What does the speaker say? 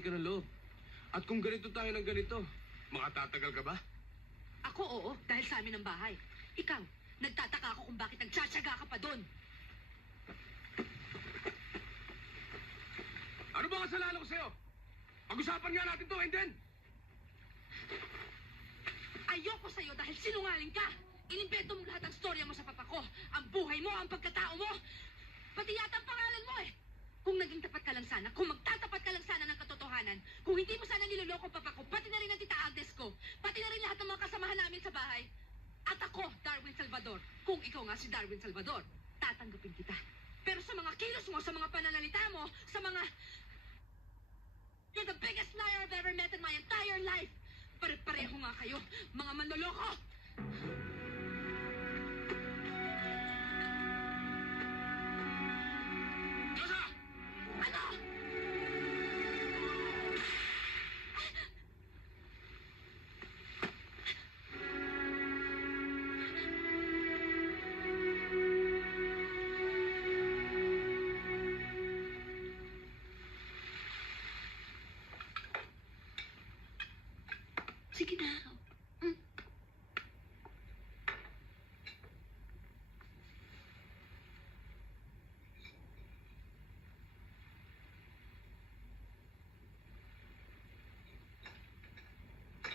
ka ng loob. At kung ganito tayo ng ganito, makatatagal ka ba? Ako oo, dahil sa amin ang bahay. Ikaw, nagtataka ako kung bakit nagtsatsaga ka pa doon. Ano ba kasalanan ko sa'yo? Pag-usapan nga natin to, and then... Ayoko sa'yo dahil sinungaling ka. Inimbento mo lahat ang storya mo sa papa ko. Ang buhay mo, ang pagkatao mo. Pati yata ang pangalan mo eh. Kung naging tapat ka lang sana, kung magtatapat ka lang sana ng katotohanan, kung hindi mo sana niloloko ang papa ko, pati na rin ang tita Agnes ko, pati na rin lahat ng mga kasamahan namin sa bahay. At ako, Darwin Salvador, kung ikaw nga si Darwin Salvador, tatanggapin kita. Pero sa mga kilos mo, sa mga pananalita mo, sa mga... You're the biggest liar I've ever met in my entire life. Pare-pareho nga kayo, mga manloloko! Diyosa! Ano? Sige na,